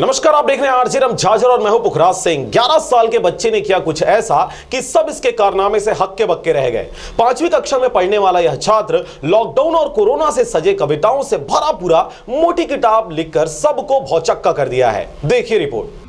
नमस्कार, आप देख रहे हैं आरजे रमझाझर और मैं हूं पुखराज सिंह। 11 साल के बच्चे ने किया कुछ ऐसा कि सब इसके कारनामे से हक्के बक्के रह गए। 5वीं कक्षा में पढ़ने वाला यह छात्र लॉकडाउन और कोरोना से सजे कविताओं से भरा पूरा मोटी किताब लिखकर सबको भौचक्का कर दिया है। देखिए रिपोर्ट।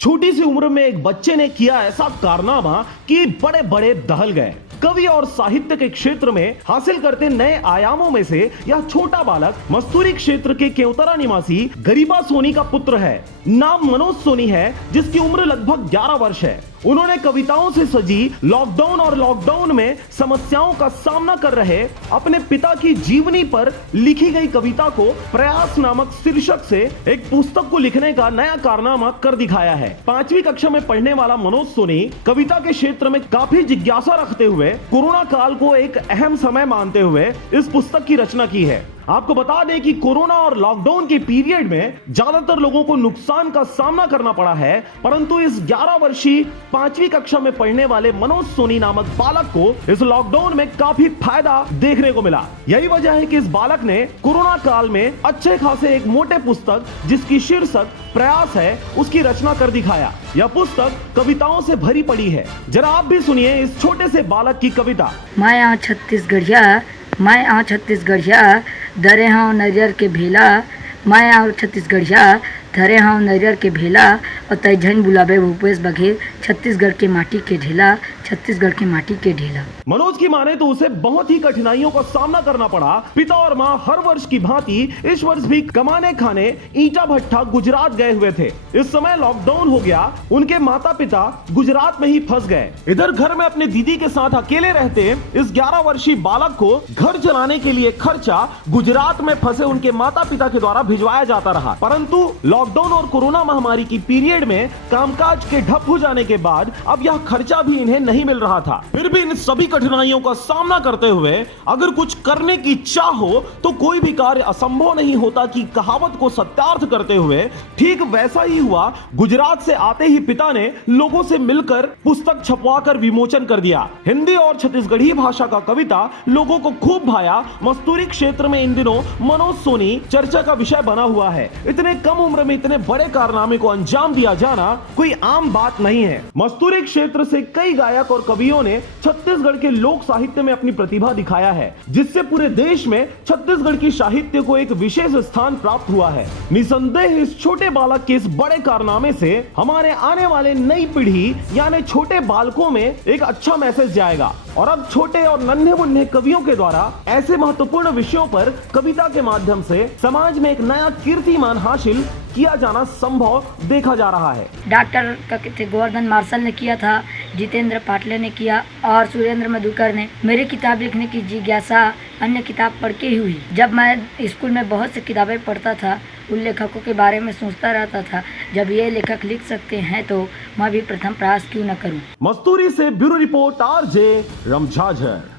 छोटी सी उम्र में एक बच्चे ने किया ऐसा कारनामा कि बड़े बड़े दहल गए। कवि और साहित्य के क्षेत्र में हासिल करते नए आयामों में से यह छोटा बालक मस्तूरी क्षेत्र के केवतरा निवासी गरीबा सोनी का पुत्र है। नाम मनोज सोनी है, जिसकी उम्र लगभग 11 वर्ष है। उन्होंने कविताओं से सजी लॉकडाउन में समस्याओं का सामना कर रहे अपने पिता की जीवनी पर लिखी गई कविता को प्रयास नामक शीर्षक से एक पुस्तक को लिखने का नया कारनामा कर दिखाया है। 5वीं कक्षा में पढ़ने वाला मनोज सोनी कविता के क्षेत्र में काफी जिज्ञासा रखते हुए कोरोना काल को एक अहम समय मानते हुए इस पुस्तक की रचना की है। आपको बता दें कि कोरोना और लॉकडाउन के पीरियड में ज्यादातर लोगों को नुकसान का सामना करना पड़ा है, परंतु इस 11 वर्षीय 5वीं कक्षा में पढ़ने वाले मनोज सोनी नामक बालक को इस लॉकडाउन में काफी फायदा देखने को मिला। यही वजह है कि इस बालक ने कोरोना काल में अच्छे खासे एक मोटे पुस्तक जिसकी शीर्षक प्रयास है उसकी रचना कर दिखाया। यह पुस्तक कविताओं से भरी पड़ी है। जरा आप भी सुनिए इस छोटे से बालक की कविता। मैं आ छत्तीसगढ़िया धरे हाँ नरियर के भेला, मैं आ छत्तीसगढ़िया धरे हाँ नरियर के भेला, और तय झन बुलाबे भूपेश बघेल छत्तीसगढ़ के माटी के ढेला, छत्तीसगढ़ के माटी के ढेला। मनोज की माने तो उसे बहुत ही कठिनाइयों का सामना करना पड़ा। पिता और मां हर वर्ष की भांति इस वर्ष भी कमाने खाने ईटा भट्टा गुजरात गए हुए थे। इस समय लॉकडाउन हो गया, उनके माता पिता गुजरात में ही फंस गए। इधर घर में अपने दीदी के साथ अकेले रहते इस 11 वर्षीय बालक को घर चलाने के लिए खर्चा गुजरात में फंसे उनके माता पिता के द्वारा भिजवाया जाता रहा। परंतु लॉकडाउन और कोरोना महामारी की पीरियड में कामकाज के ठप हो जाने के बाद अब यह खर्चा भी इन्हें नहीं मिल रहा था। फिर भी इन सभी कठिनाइयों का सामना करते हुए अगर कुछ करने की इच्छा हो तो कोई भी कार्य असंभव नहीं होता की कहावत को सत्यार्थ करते हुए ठीक वैसा ही हुआ। गुजरात से आते ही पिता ने लोगों से मिलकर पुस्तक छपवाकर विमोचन कर दिया। हिंदी और छत्तीसगढ़ी भाषा का कविता लोगों को खूब भाया। मस्तूरी क्षेत्र में इन दिनों मनोज सोनी चर्चा का विषय बना हुआ है। इतने कम उम्र में इतने बड़े कारनामे को अंजाम दिया जाना कोई आम बात नहीं है। मस्तूरी क्षेत्र से कई गायक और कवियों ने छत्तीसगढ़ के लोक साहित्य में अपनी प्रतिभा दिखाया है, जिससे पूरे देश में छत्तीसगढ़ की साहित्य को एक विशेष स्थान प्राप्त हुआ है। निसंदेह इस छोटे बालक के इस बड़े कारनामे से हमारे आने वाले नई पीढ़ी यानी छोटे बालकों में एक अच्छा मैसेज जाएगा और अब छोटे और नन्हे मुन्ने कवियों के द्वारा ऐसे महत्वपूर्ण विषयों पर कविता के माध्यम से समाज में एक नया कीर्तिमान हासिल किया जाना संभव देखा जा रहा है। डॉक्टर गोवर्धन मार्शल ने किया था, जितेंद्र पाटले ने किया और सुरेंद्र मधुकर ने। मेरी किताब लिखने की जिज्ञासा अन्य किताब पढ़ के ही हुई। जब मैं स्कूल में बहुत सी किताबें पढ़ता था, उन लेखकों के बारे में सोचता रहता था, जब ये लेखक लिख सकते हैं तो मैं भी प्रथम प्रयास क्यों न करूं। मस्तूरी से ब्यूरो रिपोर्ट आरजे रमझाझर।